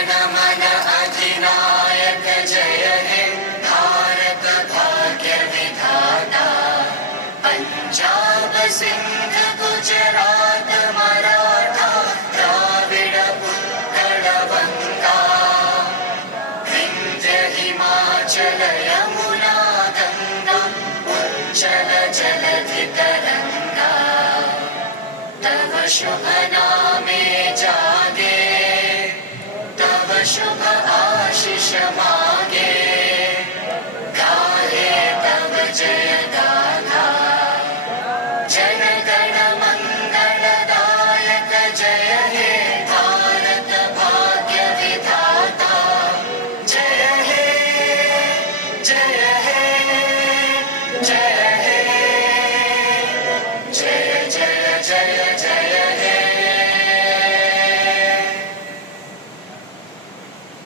जनगणमन अधिनायक जय हे भारत भाग्य विधाता। पंजाब सिंध गुजरात मराठा द्राविड उत्कल बंगा। विंध्य हिमाचल यमुना गंगा उच्चल जलधि तरंगा। तव शुभ नामे जागे, तव शुभ आशीष